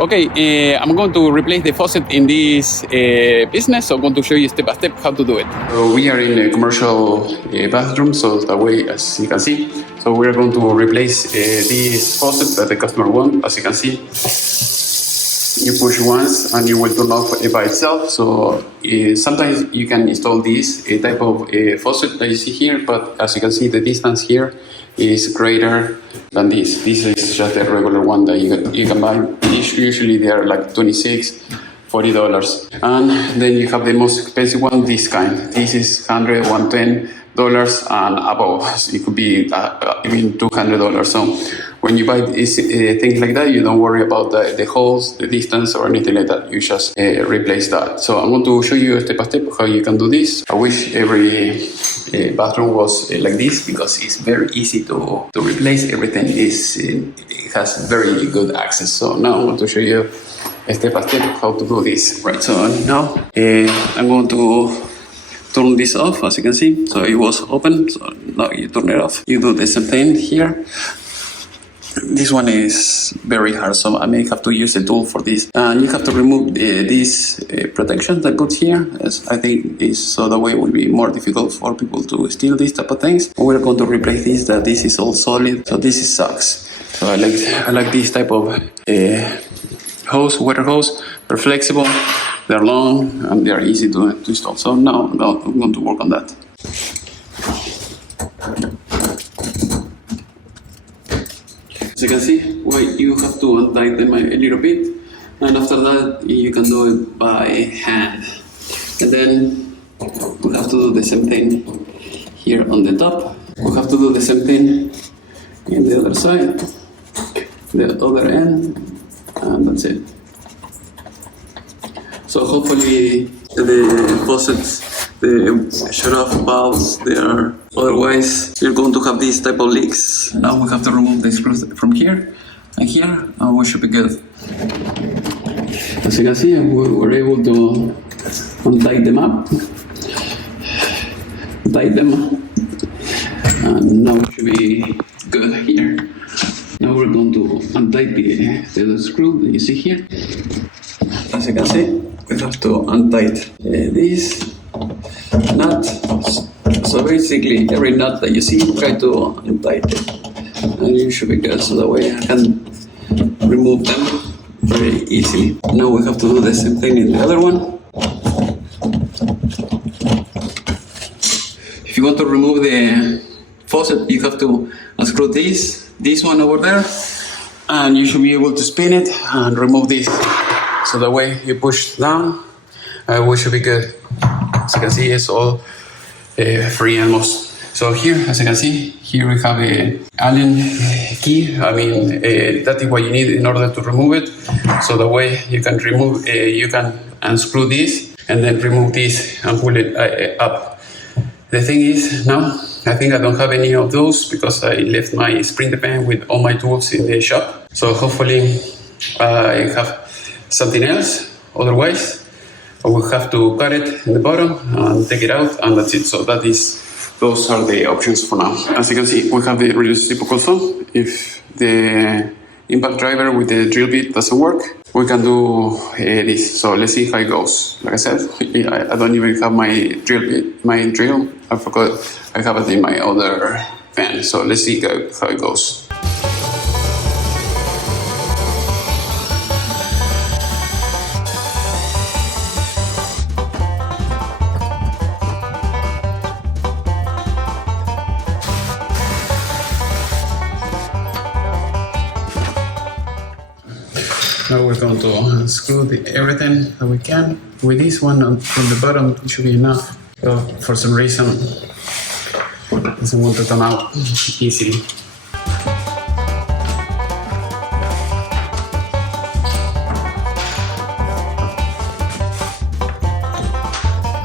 Okay, I'm going to replace the faucet in this business, so I'm going to show you step by step how to do it. So we are in a commercial bathroom, so that way, as you can see, so we're going to replace this faucet that the customer wants. As you can see, you push once and it will turn off by itself. So sometimes you can install this type of faucet that you see here, but as you can see, the distance here is greater than this. This is just a regular one that you can buy. Usually they are like $26, $40. And then you have the most expensive one, this kind. This is $100, $110 and above. It could be even $200. So when you buy things like that, you don't worry about the holes, the distance, or anything like that. You just replace that. So I'm going to show you step by step how you can do this. I wish every bathroom was like this, because it's very easy to replace. Everything it has very good access. So now I'm going to show you step by step how to do this. Right, so now I'm going to turn this off. As you can see, so it was open, so now you turn it off. You do the same thing here. This one is very hard, so I may have to use a tool for this. And you have to remove this protection that goes here, as I think is, so that way it will be more difficult for people to steal these type of things. We're going to replace this, that this is all solid, so this sucks. So I like this type of hose, water hose. They're flexible, they're long, and they're easy to install. So now I'm going to work on that. As you can see, you have to untie them a little bit, and after that you can do it by hand. And then we have to do the same thing here on the top. We have to do the same thing in the other side, the other end, and that's it. So hopefully the faucets, the shutoff valves, they are, otherwise you're going to have these type of leaks. Now we have to remove the screws from here and here, and we should be good. As you can see, we were able to untie them up, and now we should be good here. Now we're going to untie the screw that you see here. As you can see, we have to untie this nut. So basically, every nut that you see, try to untie it, and you should be good. So that way I can remove them very easily. Now we have to do the same thing in the other one. If you want to remove the faucet, you have to unscrew this one over there, and you should be able to spin it and remove this. So that way you push down, we should be good. As you can see, it's all free almost. So here, as you can see, here we have a Allen key. I mean, that is what you need in order to remove it. So that way you can remove, you can unscrew this and then remove this and pull it up. The thing is, now I think I don't have any of those because I left my spring pen with all my tools in the shop. So hopefully I have something else. Otherwise, I will have to cut it in the bottom and take it out, and that's it. So those are the options for now. As you can see, we have the reciprocal saw. If the impact driver with the drill bit doesn't work, we can do this. So let's see how it goes. Like I said, I don't even have my drill bit, my drill. I forgot I have it in my other pen. So let's see how it goes. Now we're going to unscrew everything that we can. With this one from the bottom, it should be enough. So for some reason, it doesn't want to come out easily.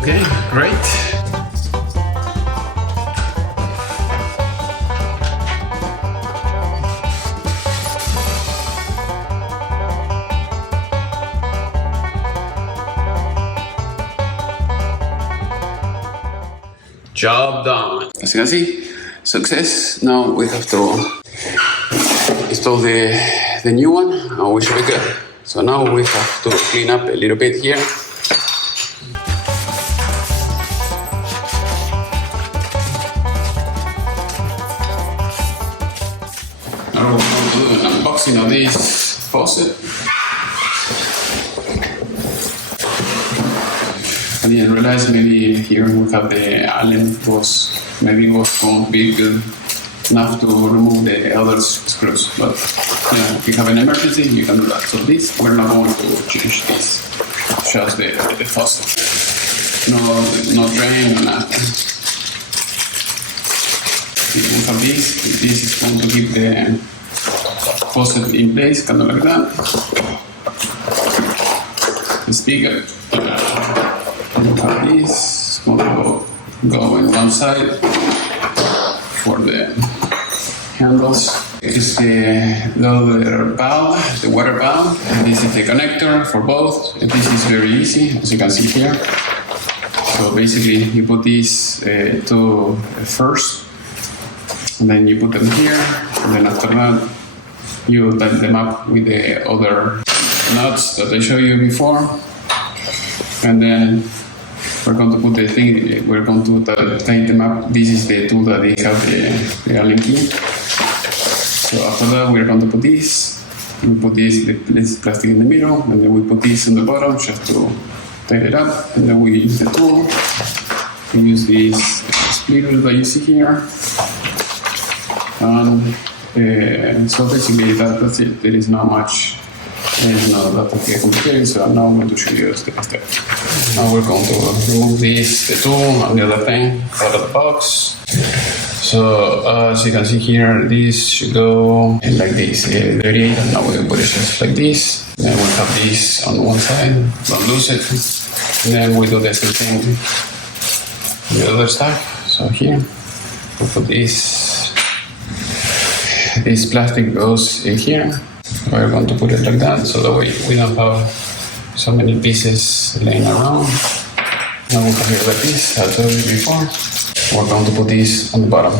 Okay, great. Job done. As you can see, success. Now we have to install the new one and we should be good. So now we have to clean up a little bit here. Now we're going to do an unboxing of this faucet. I didn't realize maybe here we have the Allen was won't be good enough to remove the other screws, but yeah, if you have an emergency, you can do that. So this, we're not going to change this, just the faucet. No drain, no nothing. We have this is going to keep the faucet in place, kind of like that. The speaker, we have this, going to go in one side for the handles. Is the other valve, the water valve, and this is the connector for both. This is very easy, as you can see here. So basically, you put these two first, and then you put them here, and then after that, you tighten them up with the other nuts that I showed you before, and then we're going to put the thing, we're going to tighten them up. This is the tool that they have the Allen key. So after that, we're going to put this. We put this plastic in the middle, and then we put this in the bottom just to tighten it up. And then we use the tool. We use these splitters that you see here. And so basically that's it. There is not much. It's not that complicated, so now I'm going to show you step by step. Now we're going to remove the tool and the other thing out of the box. So as you can see here, this should go like this, 38, and now we put it just like this. Then we have this on one side, don't lose it. And then we do the same thing with the other side. So here, we put this plastic goes in here. We're going to put it like that, so that way we don't have so many pieces laying around. Now we have it like this, I told you before. We're going to put this on the bottom.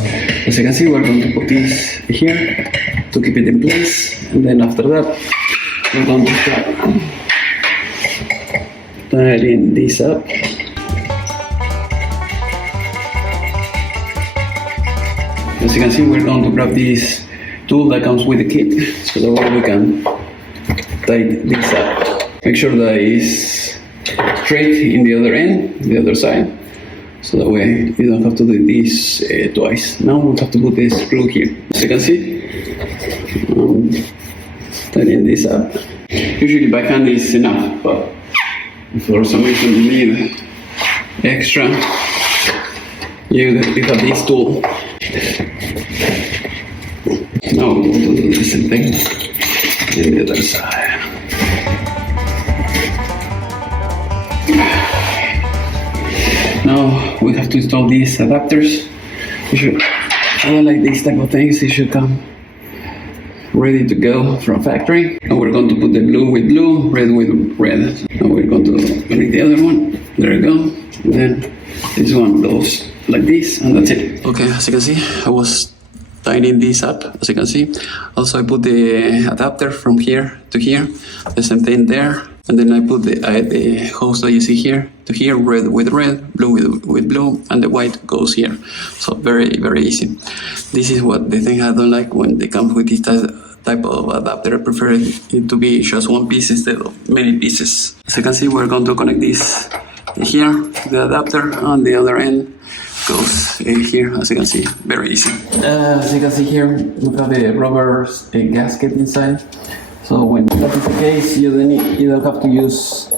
As you can see, we're going to put this here to keep it in place, and then after that, we're going to start tying this up. As you can see, we're going to grab this tool that comes with the kit, so that way we can tie this up. Make sure that it's straight in the other end, the other side, so that way you don't have to do this twice. Now we'll have to put this screw here. As you can see, tying this up. Usually by hand is enough, but if for some reason you need extra, you have this tool. Now we'll do the same thing on the other side. Now we have to install these adapters. I don't like these type of things. It should come ready to go from factory. And we're going to put the blue with blue, red with red. And we're going to make the other one. There we go. And then this one goes like this, and that's it. Okay, as you can see, I was tightening this up, as you can see. Also, I put the adapter from here to here, the same thing there. And then I put the hose that you see here to here, red with red, blue with blue, and the white goes here. So very, very easy. This is what the thing I don't like when they come with this type of adapter. I prefer it to be just one piece instead of many pieces. As you can see, we're going to connect this here, the adapter, on the other end goes here, as you can see, very easy. As you can see here, we have the rubber gasket inside. So when that is the case, you don't have to use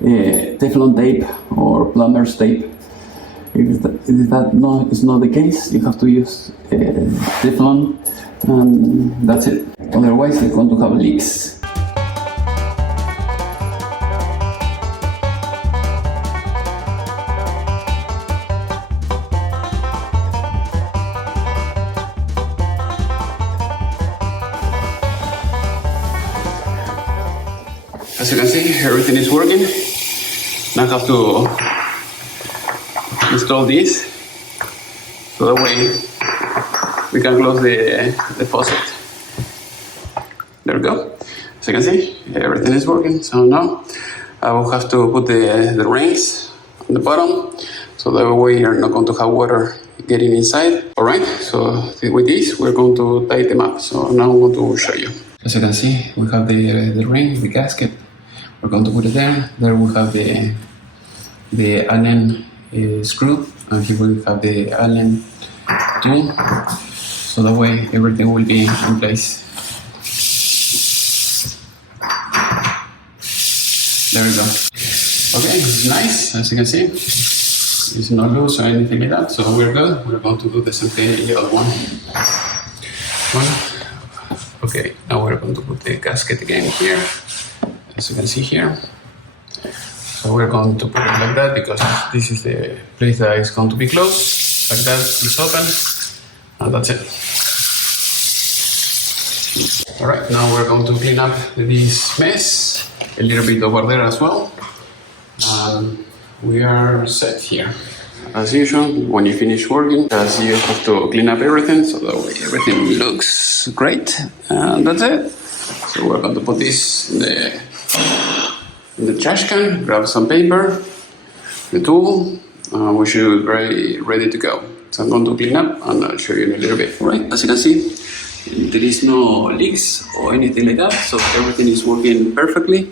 Teflon tape or plumber's tape. If that is not the case, you have to use Teflon, and that's it. Otherwise, you're going to have leaks. As you can see, everything is working. Now I have to install this, so that way we can close the faucet. There we go. As you can see, everything is working. So now I will have to put the rings on the bottom, so that way you're not going to have water getting inside. All right, so with this, we're going to tie them up. So now I'm going to show you. As you can see, we have the ring, the gasket. We're going to put it there. There we have the Allen screw, and here we have the Allen tool. So that way everything will be in place. There we go. Okay, it's nice, as you can see. It's not loose or anything like that, so we're good. We're going to do the same thing in the other one. Okay, now we're going to put the gasket again here, as you can see here. So we're going to put it like that because this is the place that is going to be closed. Like that, it's open, and that's it. All right, now we're going to clean up this mess, a little bit over there as well. We are set here. As usual, when you finish working, you have to clean up everything so that way everything looks great. And that's it. So we're going to put this in the trash can, grab some paper, the tool, we should be very ready to go. So I'm going to clean up and I'll show you in a little bit. All right, as you can see, there is no leaks or anything like that, so everything is working perfectly.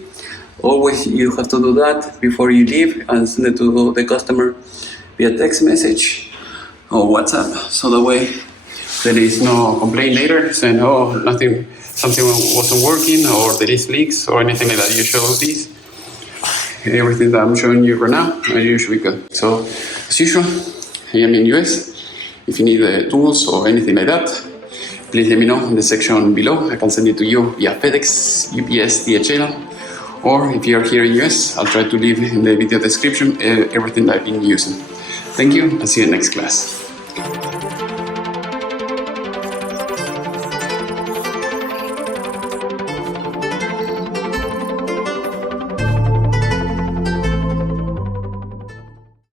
Always you have to do that before you leave and send it to the customer via text message or WhatsApp, so that way there is no complaint later saying, oh, something wasn't working or there is leaks or anything like that. You show this, everything that I'm showing you right now, and you should be good. So as usual, I am in US. If you need tools or anything like that, please let me know in the section below. I can send it to you via FedEx, UPS, DHL, or if you are here in US, I'll try to leave in the video description everything that I've been using. Thank you, and see you in the next class.